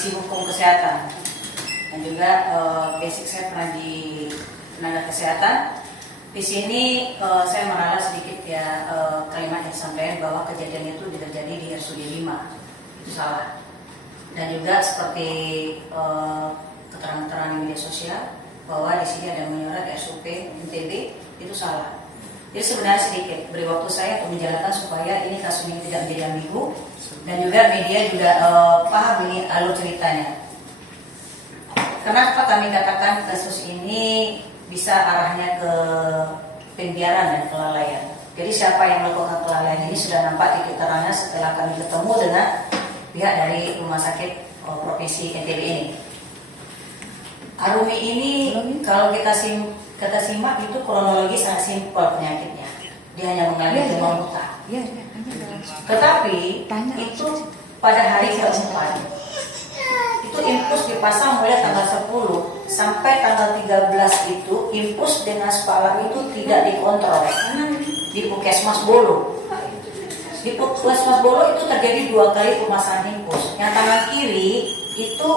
praktisi hukum kesehatan dan juga basic saya pernah di tenaga kesehatan. Di sini saya meralat sedikit ya kalimat yang disampaikan bahwa kejadian itu terjadi di RSUD 5. Itu salah. Dan juga seperti keterangan-keterangan di media sosial bahwa di sini ada menyurat RSUP NTB, itu salah. Jadi sebenarnya sedikit beri waktu saya untuk menjelaskan supaya ini kasus ini tidak menjadi ambigu dan juga media juga paham ini alur ceritanya. Kenapa kami katakan kasus ini bisa arahnya ke pembiaran dan kelalaian. Jadi siapa yang melakukan kelalaian ini sudah nampak titik terangnya setelah kami ketemu dengan pihak dari rumah sakit provinsi NTB ini. Arumi ini kalau kita simak itu kronologi sangat simpel penyakitnya. Dia hanya mengalami demam buta. Tetapi itu pada hari keempat itu impuls dipasang mulai tanggal 10 sampai tanggal 13 itu impuls dengan spalam itu tidak dikontrol di Puskesmas Bolo. Di Puskesmas Bolo itu terjadi 2 kali pemasangan impuls. Yang tangan kiri itu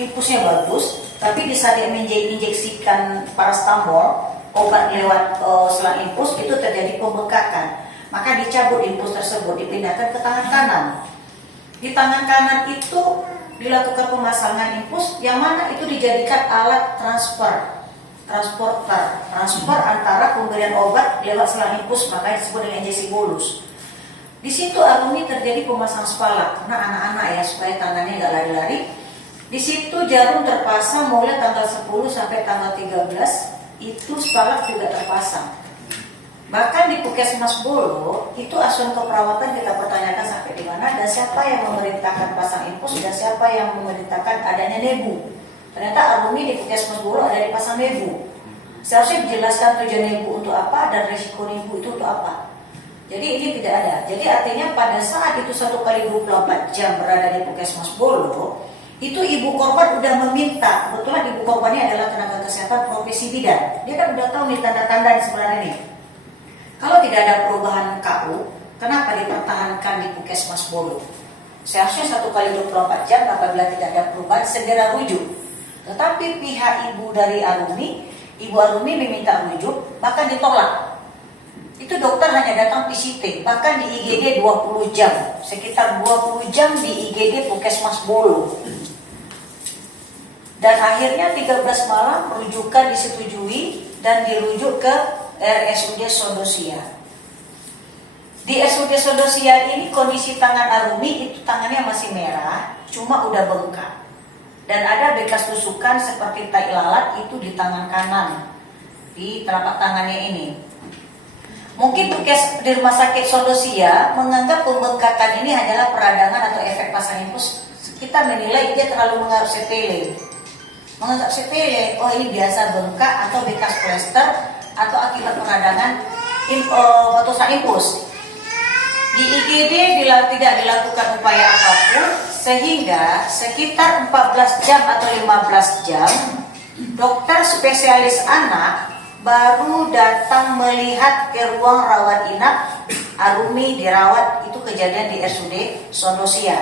impulsnya bagus, tapi di saat dia menginjeksikan paracetamol obat lewat selang impuls itu terjadi pembengkakan. Maka dicabut impuls tersebut, dipindahkan ke tangan kanan. Di tangan kanan itu dilakukan pemasangan impuls yang mana itu dijadikan alat transfer antara pemberian obat lewat selang impuls, makanya disebut dengan injeksi bolus. Di situ Arumi terjadi pemasangan spalak karena anak-anak ya supaya tangannya nggak lari-lari. Di situ jarum terpasang mulai tanggal 10 sampai tanggal 13 itu spalak juga terpasang. Bahkan di Puskesmas Bolo itu asuhan keperawatan kita pertanyakan sampai di mana dan siapa yang memerintahkan pasang impuls dan siapa yang memerintahkan adanya nebu. Ternyata Arumi di Puskesmas Bolo ada dipasang nebu. Seharusnya dijelaskan tujuan nebu untuk apa dan resiko nebu itu untuk apa. Jadi ini tidak ada. Jadi artinya pada saat itu 1 kali 24 jam berada di Puskesmas Bolo, itu ibu korban udah meminta. Kebetulan ibu korbannya adalah tenaga kesehatan Provinsi Bidan. Dia kan udah tahu nih tanda-tanda di sebelah ini. Kalau tidak ada perubahan KU, kenapa dipertahankan di Puskesmas Bolo? Seharusnya 1 kali 24 jam apabila tidak ada perubahan segera rujuk. Tetapi pihak ibu dari Arumi, Ibu Arumi meminta rujuk, bahkan ditolak. Itu dokter hanya datang PCT, bahkan di IGD 20 jam, sekitar 20 jam di IGD Puskesmas Bolo. Dan akhirnya 13 malam rujukan disetujui dan dirujuk ke RSUD Sodosia. Di RSUD Sodosia ini kondisi tangan Arumi itu tangannya masih merah, cuma udah bengkak. Dan ada bekas tusukan seperti tai lalat itu di tangan kanan, di telapak tangannya ini. Mungkin di rumah sakit Sodosia menganggap pembengkakan ini hanyalah peradangan atau efek pasang impuls. Kita menilai dia terlalu menganggap sepele. Menganggap sepele, oh ini biasa bengkak atau bekas plester atau akibat peradangan batusan impuls. Di IGD tidak dilakukan upaya apapun sehingga sekitar 14 jam atau 15 jam dokter spesialis anak baru datang melihat ke ruang rawat inap. Arumi dirawat, itu kejadian di RSUD Sodosia.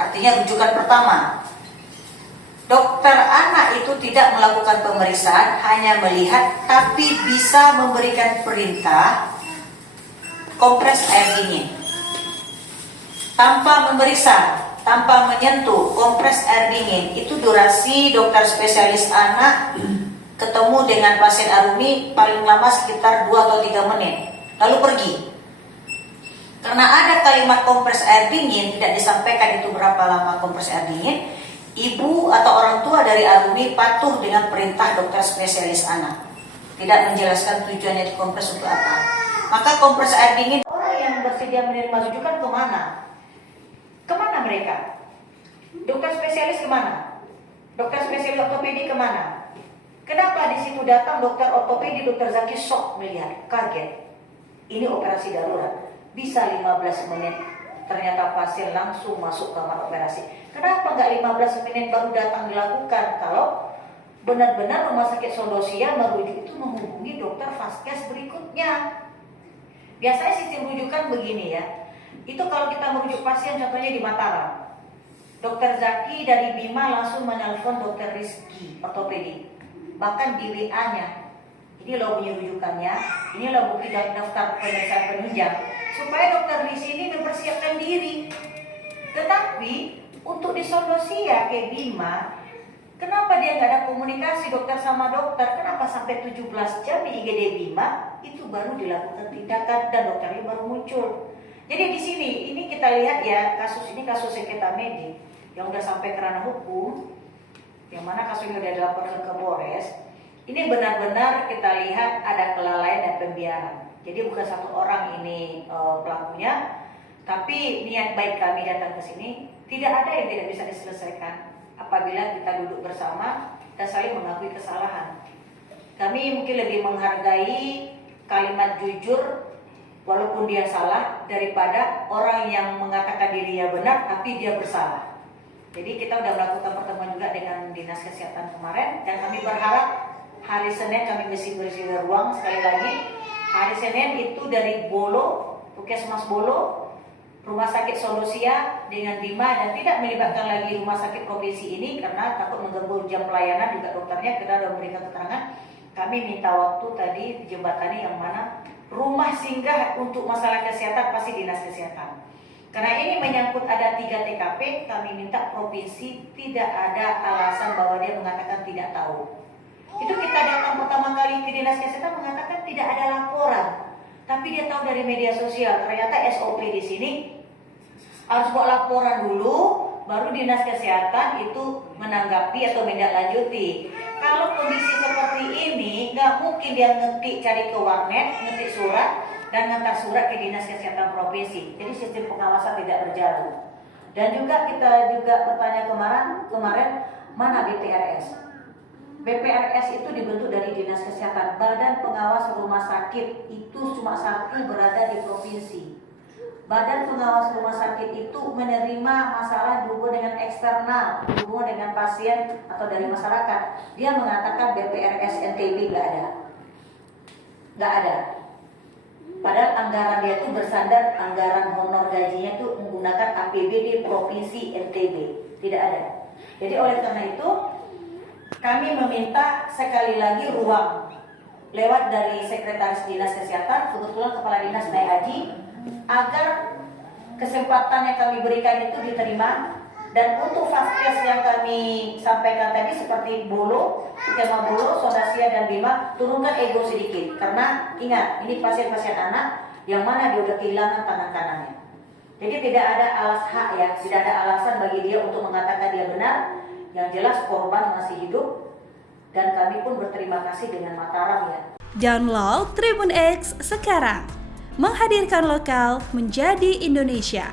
Artinya rujukan pertama. Dokter anak itu tidak melakukan pemeriksaan, hanya melihat, tapi bisa memberikan perintah kompres air dingin. Tanpa memeriksa, tanpa menyentuh, kompres air dingin. Itu durasi dokter spesialis anak ketemu dengan pasien Arumi paling lama sekitar 2 atau 3 menit, lalu pergi. Karena ada kalimat kompres air dingin, tidak disampaikan itu berapa lama kompres air dingin. Ibu atau orang tua dari Arumi patuh dengan perintah dokter spesialis anak, tidak menjelaskan tujuannya dikompres untuk apa. Maka kompres air dingin, orang yang bersedia menerima rujukan kemana? Kemana mereka? Dokter spesialis kemana? Dokter spesialis ortopedi kemana? Kenapa di situ datang dokter ortopedi, dokter Zaki shock melihat, kaget. Ini operasi darurat, bisa 15 menit. Ternyata pasien langsung masuk kamar operasi. Kenapa nggak 15 menit baru datang dilakukan? Kalau benar-benar rumah sakit Sodosia merujuk itu menghubungi dokter vaskes berikutnya. Biasanya sistem rujukan begini ya. Itu kalau kita merujuk pasien contohnya di Mataram. Dokter Zaki dari Bima langsung menelpon Dokter Rizky ortopedi, bahkan di WA-nya. Ini loh bunyi rujukannya, ini loh bukti daftar pemeriksaan penunjang, supaya dokter di sini mempersiapkan diri. Tetapi untuk disolusi ya ke Bima, kenapa dia nggak ada komunikasi dokter sama dokter? Kenapa sampai 17 jam di IGD Bima itu baru dilakukan tindakan dan dokternya baru muncul? Jadi di sini ini kita lihat ya, kasus ini kasus sengketa medik yang udah sampai ke ranah hukum, yang mana kasusnya udah dilaporkan ke Polres. Ini benar-benar kita lihat ada kelalaian dan pembiaran. Jadi bukan satu orang ini pelakunya, tapi niat baik kami datang ke sini tidak ada yang tidak bisa diselesaikan apabila kita duduk bersama dan saling mengakui kesalahan. Kami mungkin lebih menghargai kalimat jujur walaupun dia salah daripada orang yang mengatakan dirinya benar tapi dia bersalah. Jadi kita sudah melakukan pertemuan juga dengan Dinas Kesehatan kemarin, dan kami berharap hari Senin kami berisi ruang sekali lagi. Hari Senin itu dari Bolo, Puskesmas Bolo, Rumah Sakit Solusia dengan Bima, dan tidak melibatkan lagi rumah sakit provinsi ini karena takut mengganggu jam pelayanan juga dokternya. Kita sudah memberikan keterangan. Kami minta waktu tadi jembatani yang mana rumah singgah untuk masalah kesehatan pasti Dinas Kesehatan. Karena ini menyangkut ada 3 TKP, kami minta provinsi tidak ada alasan bahwa dia mengatakan tidak tahu. Itu kita datang pertama kali ke Dinas Kesehatan mengatakan tidak ada laporan, tapi dia tahu dari media sosial. Ternyata SOP di sini harus buat laporan dulu, baru Dinas Kesehatan itu menanggapi atau menindaklanjuti. Kalau kondisi seperti ini, nggak mungkin dia ngetik cari ke warnet, ngetik surat dan ngantar surat ke Dinas Kesehatan Provinsi. Jadi sistem pengawasan tidak berjalan. Dan juga kita bertanya kemarin mana BPRS? BPRS itu dibentuk dari Dinas Kesehatan. Badan Pengawas Rumah Sakit itu cuma satu berada di provinsi. Badan Pengawas Rumah Sakit itu menerima masalah berhubungan dengan eksternal, berhubungan dengan pasien atau dari masyarakat. Dia mengatakan BPRS NTB nggak ada. Padahal anggaran dia itu bersandar anggaran honor gajinya itu menggunakan APBD Provinsi NTB, tidak ada. Jadi oleh karena itu kami meminta sekali lagi ruang lewat dari Sekretaris Dinas Kesehatan, kebetulan Kepala Dinas Naik Haji, agar kesempatan yang kami berikan itu diterima. Dan untuk vaskes yang kami sampaikan tadi seperti Bolo, Skema Bolo, Sonasia dan Bima, turunkan ego sedikit. Karena ingat, ini pasien-pasien anak yang mana dia sudah kehilangan tangan kanannya. Jadi tidak ada tidak ada alasan bagi dia untuk mengatakan dia benar. Yang jelas korban masih hidup, dan kami pun berterima kasih dengan Mataram ya. Download Tribun X sekarang, menghadirkan lokal menjadi Indonesia.